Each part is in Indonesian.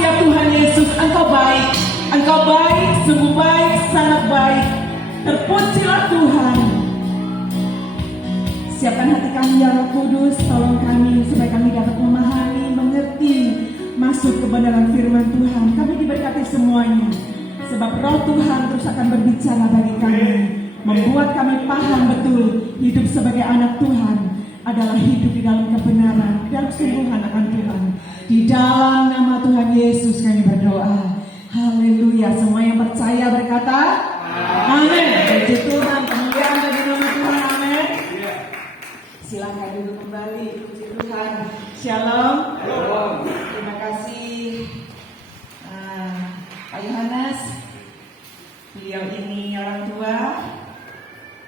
ya Tuhan Yesus, Engkau baik. Engkau baik, sungguh baik, sangat baik. Terpujilah Tuhan. Siapkan hati kami ya Roh Kudus, tolong kami supaya kami dapat memahami, mengerti maksud kebenaran firman Tuhan. Kami diberkati semuanya, sebab Roh Tuhan terus akan berbicara bagi kami, membuat kami paham betul hidup sebagai anak Tuhan adalah hidup di dalam kebenaran dan kesungguhan akan Tuhan. Di dalam nama Tuhan Yesus kami berdoa. Haleluya. Semua yang percaya berkata amin. Puji Tuhan, kemuliaan bagi nama Tuhan. Amin. Silakan duduk kembali. Puji Tuhan. Shalom. Terima kasih Pak Yohanes. Beliau ini orang tua.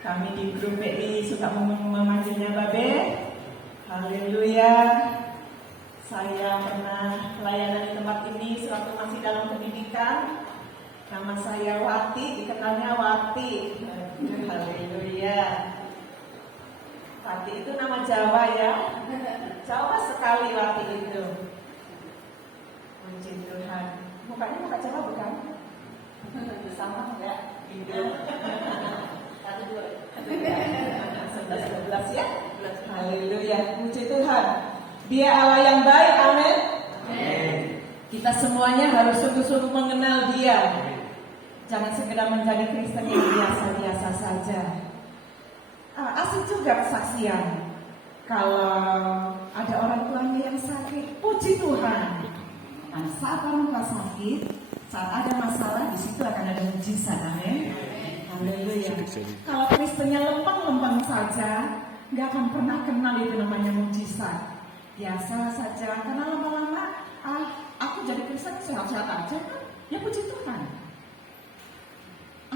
Kami di grup PI suka memanggilnya Babe. Haleluya. Saya pernah pelayanan di tempat ini sewaktu masih dalam pendidikan. Nama saya Wati, dikenalnya Wati. Haleluya. Wati itu nama Jawa ya. Jawa sekali Wati itu. Puji Tuhan. Mukanya muka Jawa bukan? Sama enggak? Satu dua. 11 ya. Haleluya. Puji Tuhan. Dia Allah yang baik. Amin. Kita semuanya harus sungguh-sungguh mengenal Dia. Jangan sekedar menjadi Kristen yang biasa-biasa saja. Asik juga kesaksian. Kalau ada orang tuanya yang sakit, puji Tuhan. Nah, saat orang tua sakit, saat ada masalah, di situ akan ada mujizat. Amin. Haleluya. Kalau Kristennya lempeng-lempeng saja, nggak akan pernah kenal itu namanya mujizat. Biasa saja, karena lama-lama aku jadi Kristen sehat-sehat aja kan? Ya puji Tuhan.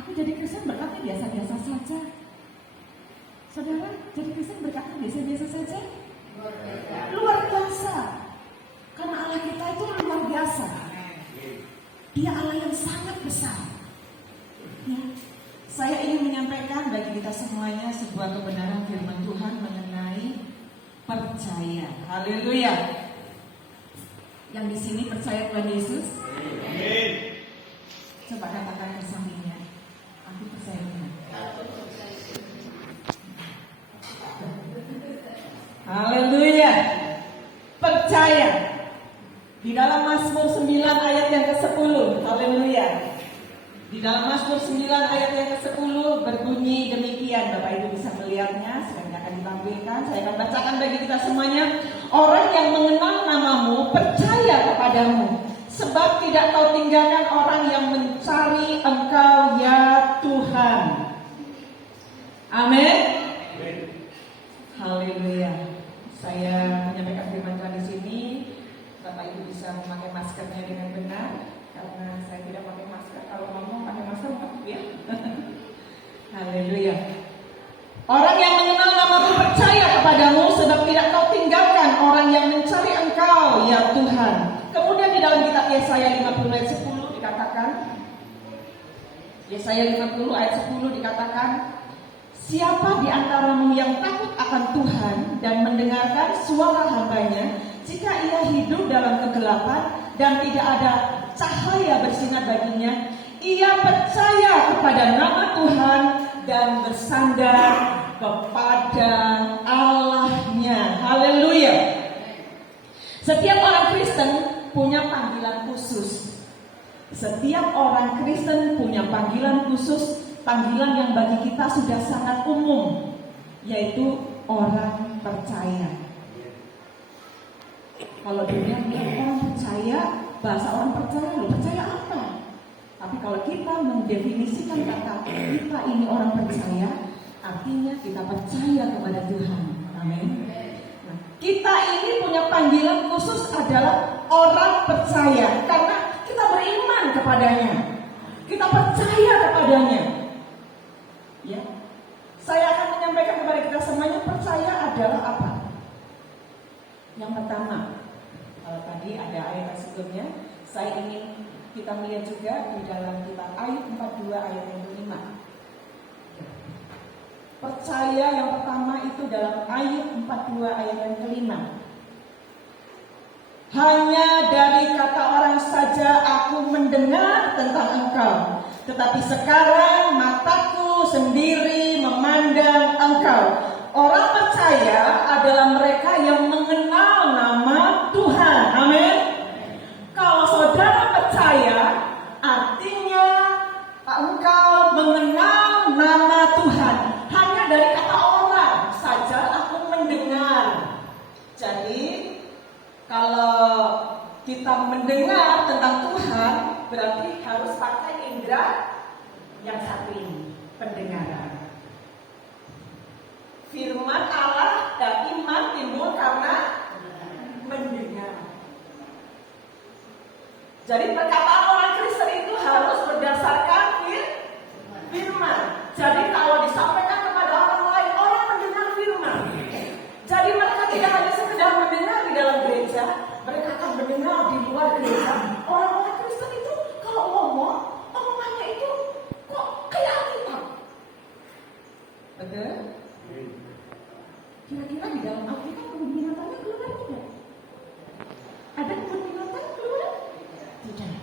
Aku jadi Kristen berkatnya biasa-biasa saja. Saudara, jadi Kristen berkatnya biasa-biasa saja? Luar biasa. Karena Allah kita itu luar biasa. Dia Allah yang sangat besar. Ya. Saya ingin menyampaikan bagi kita semuanya sebuah kebenaran firman Tuhan mengenai percaya. Haleluya. Yang di sini percaya Tuhan Yesus? Amin. Coba katakan ke sampingnya. Aku percaya Tuhan. Haleluya. Percaya. Di dalam Mazmur 9 ayat yang ke-10. Haleluya. Di dalam Mazmur 9 ayat yang ke-10 berbunyi demikian. Bapak Ibu bisa melihatnya, sedang akan ditampilkan. Saya akan bacakan bagi kita semuanya. Orang yang mengenal namamu percaya kepadamu, sebab tidak kau tinggalkan orang yang mencari Engkau ya Tuhan. Amin. Haleluya. Saya menyampaikan firman Tuhan di sini. Bapak Ibu bisa memakai maskernya dengan benar, karena saya tidak pakai masker. Kalau ngomong pakai masker ya. Haleluya. Orang yang mengenal namamu percaya kepadamu, sebab tidak kau tinggalkan orang yang mencari Engkau ya Tuhan. Kemudian di dalam kitab Yesaya 50 ayat 10 dikatakan, Yesaya 50 ayat 10 dikatakan, siapa di antaramu yang takut akan Tuhan dan mendengarkan suara hambanya, jika ia hidup dalam kegelapan dan tidak ada cahaya bersinar baginya, ia percaya kepada nama Tuhan dan bersandar kepada Allahnya. Haleluya. Setiap orang Kristen punya panggilan khusus. Setiap orang Kristen punya panggilan khusus, panggilan yang bagi kita sudah sangat umum, yaitu orang percaya. Kalau dunia bilang orang percaya, bahasa orang percaya, lo percaya apa? Tapi kalau kita mendefinisikan kata kita ini orang percaya, artinya kita percaya kepada Tuhan. Amin. Nah, kita ini punya panggilan khusus adalah orang percaya, karena kita beriman kepadanya, kita percaya kepadanya. Ya, saya akan menyampaikan kepada kita semuanya, percaya adalah apa? Yang pertama, kalau tadi ada ayat sebelumnya, saya ingin kita melihat juga di dalam kitab Ayub 42 ayat yang ke-5. Percaya yang pertama itu dalam Ayub 42 ayat yang ke-5. Hanya dari kata orang saja engkau. Tetapi sekarang mataku sendiri memandang engkau. Orang percaya adalah mereka yang mengenal nama Tuhan. Amin. Kalau saudara percaya, artinya engkau mengenal nama Tuhan. Hanya dari kata orang saja aku mendengar. Jadi kalau kita mendengar tentang Tuhan, berarti harus pakai indera yang satu ini, pendengaran. Firman Allah dan iman timbul karena mendengar. Jadi perkataan orang Kristen itu harus berdasarkan firman. Jadi kalau disampaikan kepada orang lain, orang mendengar firman. Jadi mereka tidak hanya sekedar mendengar di dalam gereja, mereka akan mendengar di luar gereja. Orang-orang Kristen itu kalau ngomong, omongannya itu kok kayak Alkitab. Betul? Kira-kira di dalam Alkitab kebun binatangnya keluar tidak? Ada kebun binatang keluar? Tidak.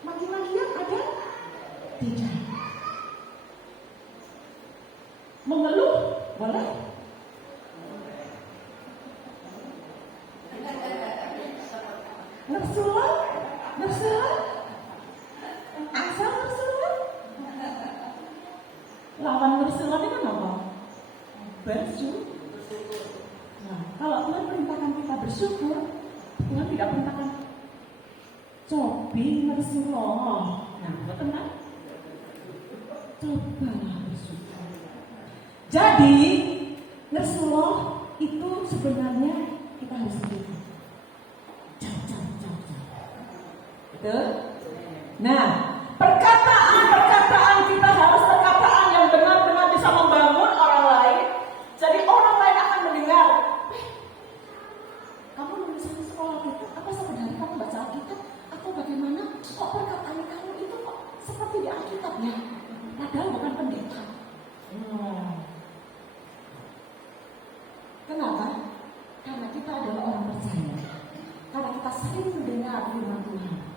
Maki-makian ada? Tidak. Mengeluh? Boleh? Bersuara? Asal bersuara? Lawan bersuara itu apa? Bersyukur. Nah, kalau Tuhan perintahkan kita bersyukur, Tuhan tidak perintahkan cobi bersyukur. Nah, betul kan? Cobalah bersyukur. Jadi, bersyukur itu sebenarnya kita harus bersyukur. Betul? Nah, perkataan kita harus perkataan yang benar-benar bisa membangun orang lain. Jadi orang lain akan mendengar. Kamu nulisan di sekolah itu apa sebenarnya kamu baca Alkitab? Atau bagaimana? Kok perkataan kamu itu kok seperti di Alkitab ya? Padahal bukan pendeta. Kenapa? Karena kita adalah orang percaya. Karena kita sering mendengar firman Tuhan.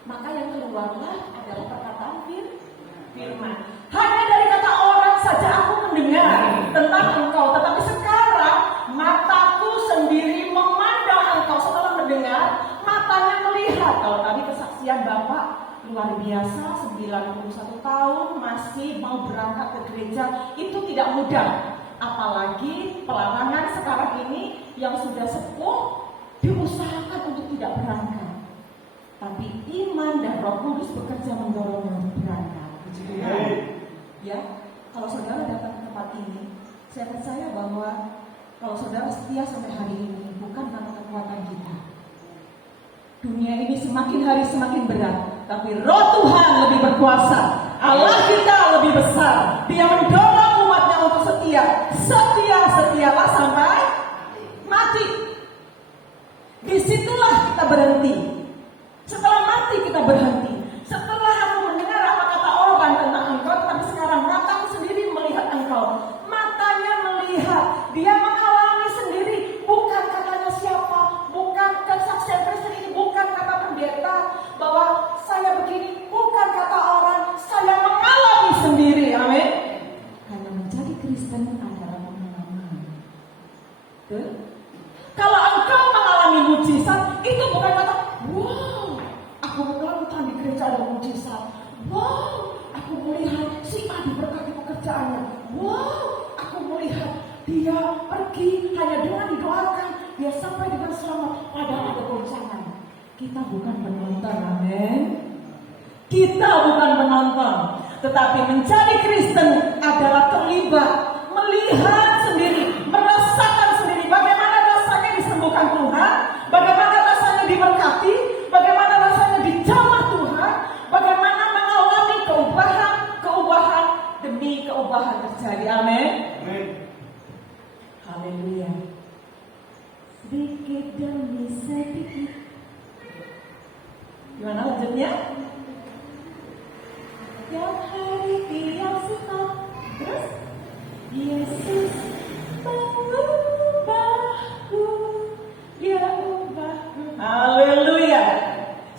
Maka yang keluarlah adalah perkataan firman. Hanya dari kata orang saja aku mendengar tentang engkau. Tetapi sekarang mataku sendiri memandang engkau. Setelah mendengar, matanya melihat. Kalau tadi kesaksian Bapak luar biasa, 91 tahun masih mau berangkat ke gereja. Itu tidak mudah. Apalagi pelarangan sekarang ini yang sudah sepuh diusahakan untuk tidak berangkat. Tapi iman dan Roh Kudus bekerja mendorong untuk berangkat. Ya, kalau saudara datang ke tempat ini, saya percaya bahwa kalau saudara setia sampai hari ini, bukan karena kekuatan kita. Dunia ini semakin hari semakin berat, tapi Roh Tuhan lebih berkuasa. Allah kita lebih besar. Dia mendorong umatnya untuk setia. Setialah sampai mati. Disitulah kita berhenti. Setelah mati kita berhenti. Setelah aku mendengar apa kata orang tentang engkau, tapi sekarang mataku sendiri melihat engkau. Matanya melihat. Dia mengalami sendiri. Bukan katanya siapa, bukan kesaksian Kristen ini, bukan kata pendeta bahwa saya begini, bukan kata orang. Saya mengalami sendiri. Amin. Karena menjadi Kristen adalah pengalaman. Kalau engkau mengalami mujizat, itu bukan kata wow, aku menonton di gereja ada mujizat. Wow, aku melihat si A diberkati pekerjaannya. Wow, aku melihat dia pergi hanya dengan didoakan, dia sampai dengan selamat. Padahal ada goncangan. Kita bukan penonton, amin. Kita bukan penonton, tetapi menjadi Kristen adalah terlibat, melihat sendiri, merasakan sendiri bagaimana rasanya disembuhkan Tuhan, bagaimana rasanya diberkati, bagaimana rasanya dijamah Tuhan, bagaimana mengalami keubahan demi keubahan terjadi. Amin. Haleluya. Sedikit demi sedikit. Gimana lanjutnya? Tiap hari tiap saat. Terus Yesus mengubahku, Dia ubahku. Haleluya.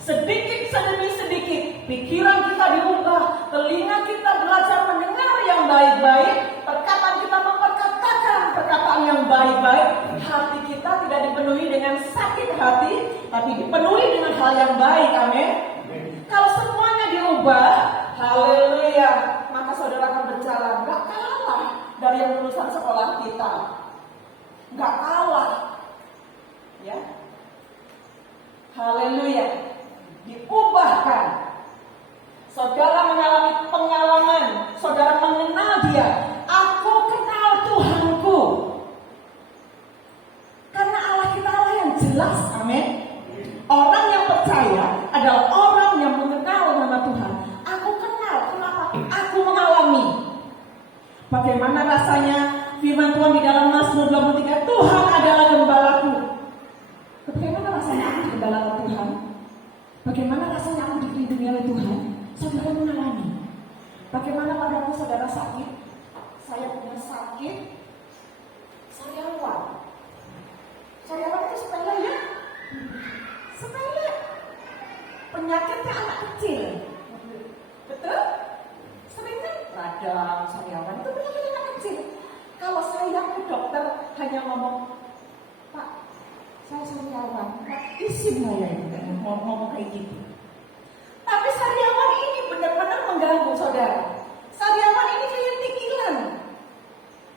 Sedikit demi sedikit pikiran kita diubah, telinga kita belajar mendengar yang baik-baik, perkataan kita memperkatakan perkataan yang baik-baik, hati kita tidak dipenuhi dengan sakit hati, tapi dipenuhi dengan hal yang baik. Amin. Kalau semuanya diubah, haleluya, maka saudara akan berjalan gak kalah dari yang lulusan sekolah kita, gak kalah, ya. Haleluya, diubahkan. Saudara mengalami pengalaman, saudara mengenal Dia. Aku kenal Tuhanku. Karena Allah kita Allah yang jelas, amin. Orang yang percaya adalah orang yang mengenal nama Tuhan. Aku kenal, kenapa? Aku mengalami. Bagaimana rasanya firman Tuhan di dalam Mazmur 23, Tuhan adalah gembalaku. Bagaimana rasanya aku gembala Tuhan? Bagaimana rasanya aku dilindungi oleh Tuhan? Saudara mengalami. Bagaimana pada waktu saudara sakit? Saya punya sakit sariawan. Sariawan itu sepele ya? Sepele. Penyakitnya anak kecil. Betul? Sering kan? Radang, sariawan itu penyakit anak kecil. Kalau saya ke dokter hanya ngomong, Pak, saya sariawan, Pak, izin saya ngomong kayak gitu. Tapi sariawan ini benar-benar mengganggu saudara. Sariawan ini kayak tikilan.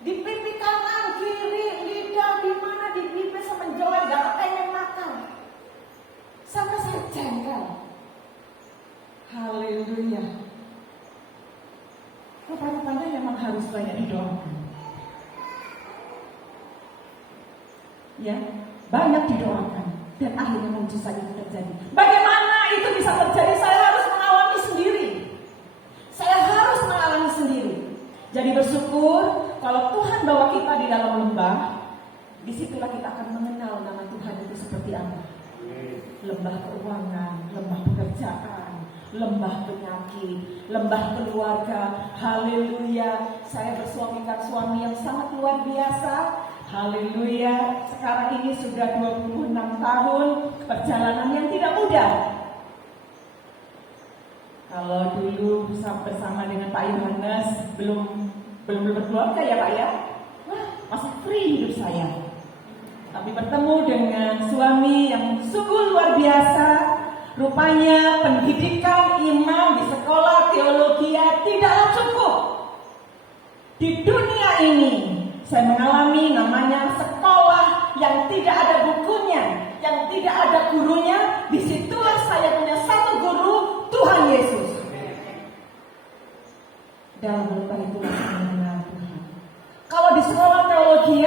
Di pipi kanan, kiri, lidah, di mana, di pipi semenjauh, gak pengen makan. Sampai saya jengkel. Haleluya. Rupanya memang harus banyak didoakan. Ya, banyak didoakan. Dan akhirnya mujizat itu terjadi. Bagaimana itu bisa terjadi? Saya harus mengalami sendiri. Saya harus mengalami sendiri. Jadi bersyukur kalau Tuhan bawa kita di dalam lembah, disitulah kita akan mengenal nama Tuhan itu seperti apa. Lembah keuangan, lembah pekerjaan, lembah penyakit, lembah keluarga. Haleluya. Saya bersuamikan suami yang sangat luar biasa. Haleluya. Sekarang ini sudah 26 tahun perjalanan yang tidak mudah. Kalau dulu bersama dengan Pak Yohanes belum berkeluarga ya Pak ya, wah, masih free hidup saya. Tapi bertemu dengan suami yang sungguh luar biasa. Rupanya pendidikan iman di sekolah teologi tidaklah cukup. Di dunia ini saya mengalami namanya sekolah yang tidak ada bukunya, yang tidak ada gurunya. Disitulah saya punya satu guru, Tuhan Yesus. Dalam lembah itulah saya mengenal Tuhan. Kalau di sekolah teologi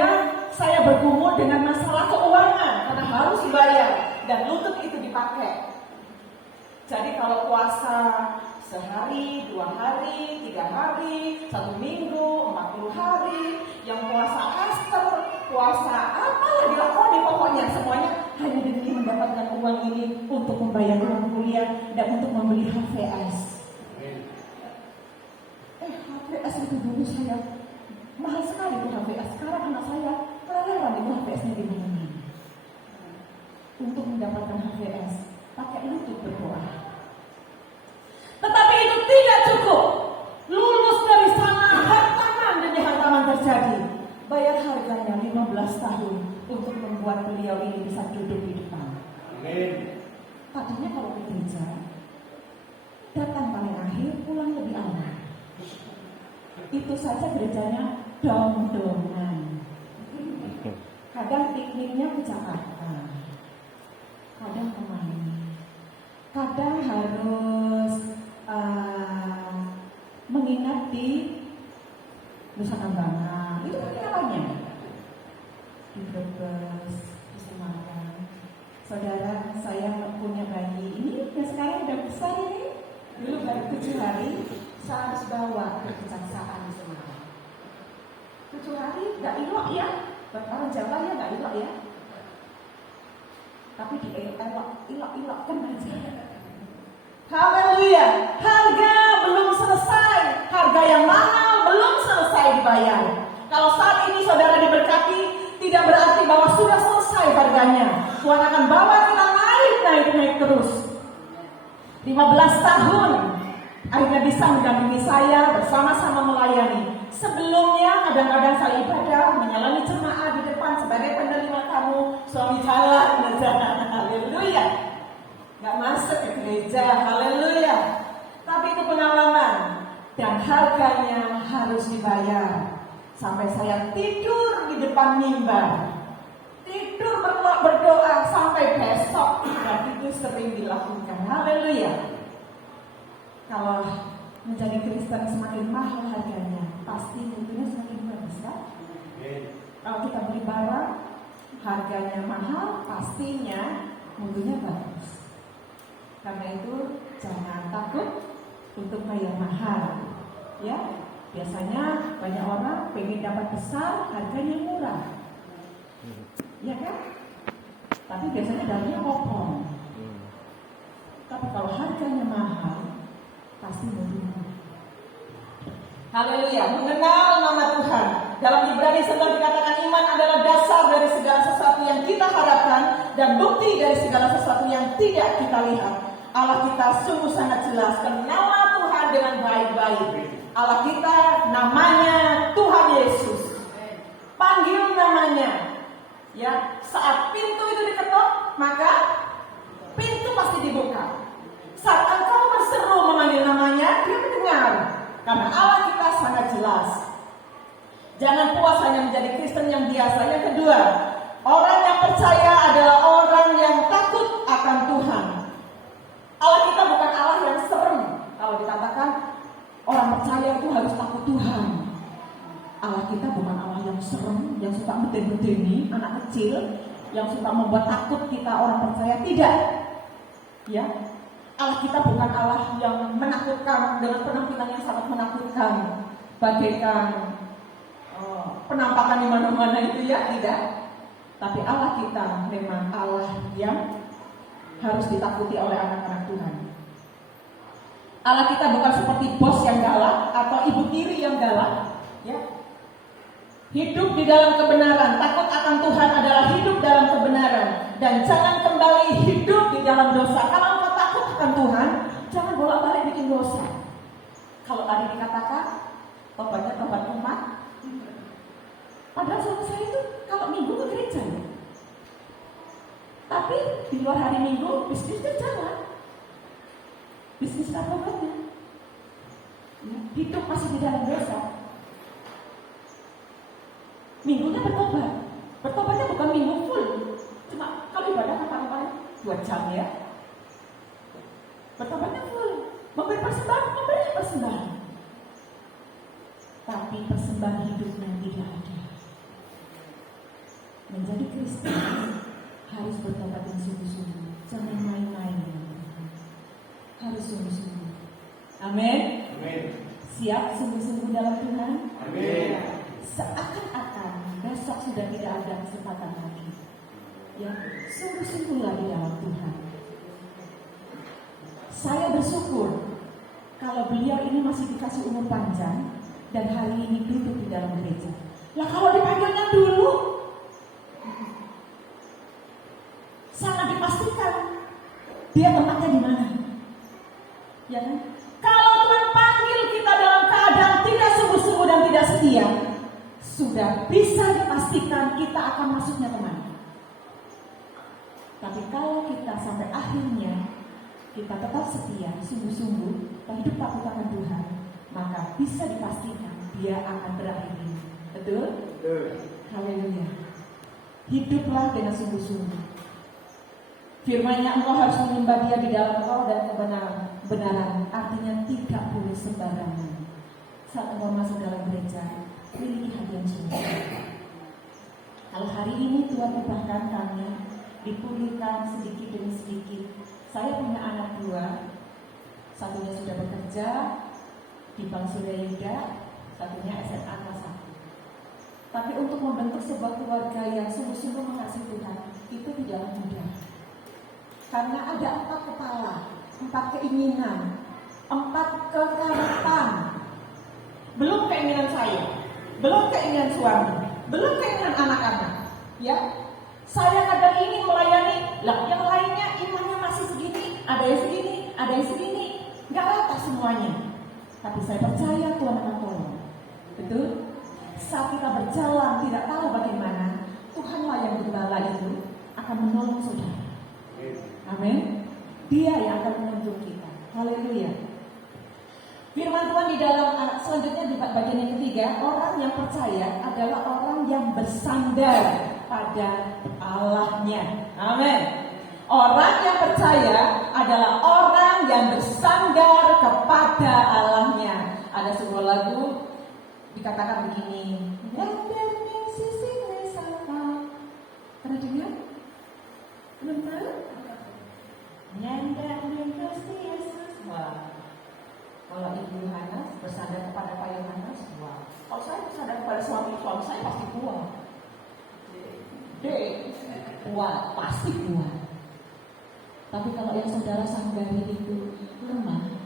saya bergumul dengan masalah keuangan karena harus dibayar dan lutut itu dipakai. Jadi kalau puasa sehari, 2 hari, 3 hari, 1 minggu, 40 hari, yang puasa Easter, puasa apalah dilakoni pokoknya semuanya hanya demi mendapatkan uang ini untuk membayar uang kuliah dan untuk membeli HVS. HVS itu dulu saya mahal sekali itu HVS. Sekarang anak saya keleleran itu HVS-nya di mana-mana. Untuk mendapatkan HVS, pakai lutut berdoa. Tetapi itu tidak cukup. Lulus dari sana, hantaman demi hantaman terjadi. Bayar harganya 15 tahun untuk membuat beliau ini bisa duduk di depan. Amin. Tadinya kalau ke gereja, datang paling akhir, pulang lebih awal. Itu saja gerejanya dong-dongan. Kadang pikniknya ke Jakarta, kadang kemana, kadang harus menginap di Nusa Kambangan. Itu penginapannya di Brebes, di Semarang. Saudara, saya punya bayi ini yang sekarang udah besar ini. Dulu baru 7 hari, saya harus bawa ke Kejaksaan di Semarang. 7 hari, gak ilok ya. Orang Jawa ya gak ilok ya. Tapi di ilok kan aja. Haleluya. Harga belum selesai. Harga yang mahal belum selesai dibayar. Kalau saat ini saudara diberkati, tidak berarti bahwa sudah selesai harganya. Tuhan akan bawa kita naik terus. 15 tahun akhirnya bisa mendampingi saya bersama-sama melayani. Sebelumnya kadang-kadang saya ibadah, menyalani jemaat di depan sebagai penerima tamu, suami jalan, haleluya. Gak masuk ke gereja, haleluya. Tapi itu pengalaman dan harganya harus dibayar. Sampai saya tidur di depan mimbar, tidur berdoa sampai besok, dan itu sering dilakukan. Haleluya. Kalau menjadi Kristen semakin mahal harganya, pasti mutunya semakin bagus, kan? Kalau kita beli barang harganya mahal, pastinya mutunya bagus. Karena itu jangan takut untuk bayar mahal, ya. Biasanya banyak orang pengen dapat besar, harganya murah, ya kan? Tapi biasanya darinya kopong. Tapi kalau harganya mahal, pasti murah. Haleluya, mengenal nama Tuhan. Dalam Ibrani 11 dikatakan iman adalah dasar dari segala sesuatu yang kita harapkan dan bukti dari segala sesuatu yang tidak kita lihat. Allah kita sungguh sangat jelas, kenal Tuhan dengan baik-baik. Allah kita namanya Tuhan Yesus. Panggil namanya. Ya, saat pintu itu diketuk, maka pintu pasti dibuka. Saat engkau berseru memanggil namanya, dia mendengar. Karena Allah kita sangat jelas. Jangan puas hanya menjadi Kristen yang biasa. Yang kedua, orang yang percaya adalah orang yang takut akan Tuhan. Allah kita bukan Allah yang serem. Kalau dikatakan orang percaya itu harus takut Tuhan. Allah kita bukan Allah yang serem, yang suka beten-beteni anak kecil, yang suka membuat takut kita orang percaya. Tidak. Ya. Allah kita bukan Allah yang menakutkan dengan penampilan yang sangat menakutkan, bagaikan penampakan di mana-mana itu, ya, tidak. Tapi Allah kita memang Allah yang harus ditakuti oleh anak-anak Tuhan. Allah kita bukan seperti bos yang galak atau ibu tiri yang galak, ya. Hidup di dalam kebenaran, takut akan Tuhan adalah hidup dalam kebenaran, dan jangan kembali hidup di dalam dosa. Kalau engkau takut akan Tuhan, jangan bolak-balik bikin dosa. Kalau tadi dikatakan tobatnya tobat umat, padahal suami saya itu kalau minggu ke gereja, ya. Tapi di luar hari minggu bisnisnya jalan, bisnis narkobanya, ya. Hidup masih di dalam dosa. Minggunya bertobat. Bertobatnya bukan minggu full. Cuma kalau ibadah kapan-kapan 2 jam, ya. Bertobatnya full. Memberi persembahan. Tapi persembahan hidupnya tidak ada. Menjadi Kristen harus bertobat yang sungguh-sungguh. Jangan main-main. Harus sungguh-sungguh. Amin. Siap sungguh-sungguh dalam Tuhan. Amin. Seakan-akan besok sudah tidak ada kesempatan lagi. Ya, sungguh-sungguhlah di dalam Tuhan. Saya bersyukur kalau beliau ini masih dikasih umur panjang dan hari ini duduk di dalam gereja. Lah kalau dipanggilnya dulu, sangat dipastikan dia tempatnya di mana. Ya kan? Kalau Tuhan panggil kita dalam keadaan tidak sungguh-sungguh dan tidak setia, sudah bisa dipastikan kita akan masuknya kemana. Tapi kalau kita sampai akhirnya kita tetap setia, sungguh-sungguh, dan hidup takut akan Tuhan, maka bisa dipastikan dia akan berakhir. Betul? Haleluya. Hiduplah dengan sungguh-sungguh. Firman-Nya engkau harus menyembah dia di dalam roh dan kebenaran. Artinya tidak boleh sembarangan. Saat engkau masuk dalam gereja, miliki hati yang sungguh. Kalau hari ini Tuhan ubahkan kami, dipulihkan sedikit demi sedikit. Saya punya anak 2, satunya sudah bekerja di Bank Surya Yuda, satunya SMA kelas 1. Tapi untuk membentuk sebuah keluarga yang sungguh-sungguh mengasihi Tuhan, itu tidaklah mudah. Karena ada 4 kepala, 4 keinginan, 4 kekarepan. Belum keinginan saya, belum keinginan suami, belum keinginan anak-anak. Ya, saya kadang ingin melayani, lah yang lainnya imannya masih segini, ada yang segini, ada yang segini. Gak rata semuanya. Tapi saya percaya Tuhan akan tolong. Betul? Saat kita berjalan tidak tahu bagaimana, Tuhanlah yang gembala itu akan menolong saudara. Amin. Dia yang akan menuntun kita. Haleluya. Firman Tuhan di dalam selanjutnya di bagian yang ketiga, orang yang percaya adalah orang yang bersandar pada Allahnya. Amin. Orang yang percaya adalah orang yang bersandar kepada Allahnya. Ada sebuah lagu dikatakan begini. Pernah dengar? Belum tahu? Nyandar ning Gusti Yesus. Wah. Kalau Ibu Hana bersandar kepada Pak Yohanes, wah. Kalau saya bersandar kepada suami saya pasti kuat. Kuat, pasti kuat. Tapi kalau yang saudara sanggari itu lemah,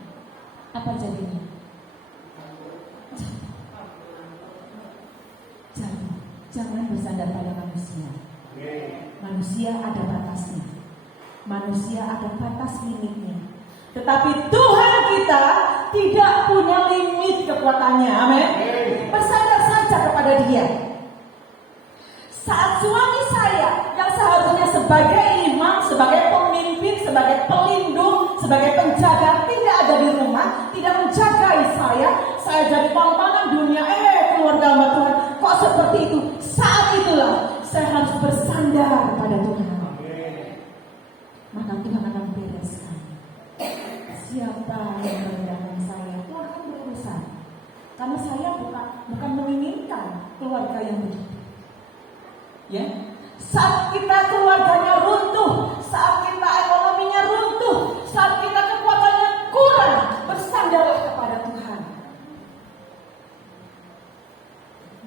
apa jadinya? Jangan bersandar pada manusia. Manusia ada batasnya. Manusia ada batas limitnya. Tetapi Tuhan kita tidak punya limit kekuatannya. Amin. Bersandar saja kepada Dia. Saat suami saya yang seharusnya sebagai imam, sebagai pemimpin, sebagai pelindung, sebagai penjaga tidak ada di rumah, tidak menjagai saya jadi tontonan dunia, keluarga sama Tuhan. Kok seperti itu? Saat itulah saya harus bersandar pada Tuhan. Maka Tuhan akan bereskan. Siapa yang merendahkan saya, Tuhan akan berurusan. Karena saya bukan menginginkan keluarga yang begitu. Ya, saat kita keluarganya runtuh, saat kita ekonominya runtuh, saat kita kekuatannya kurang, bersandarlah kepada Tuhan.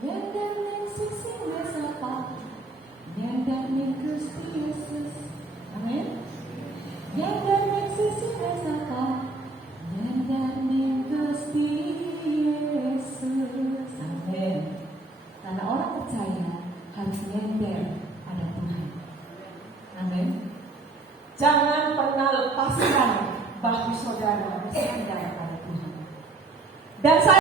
Nyandar ning sisi Yesus, nyandar ning Gusti Yesus. Amin. Nyandar ning sisi Yesus, nyandar ning Gusti Yesus. Amin. Karena orang percaya harus nyender pada Tuhan. Amin. Jangan pernah lepaskan bahu saudara bersandar pada Tuhan. Dan saya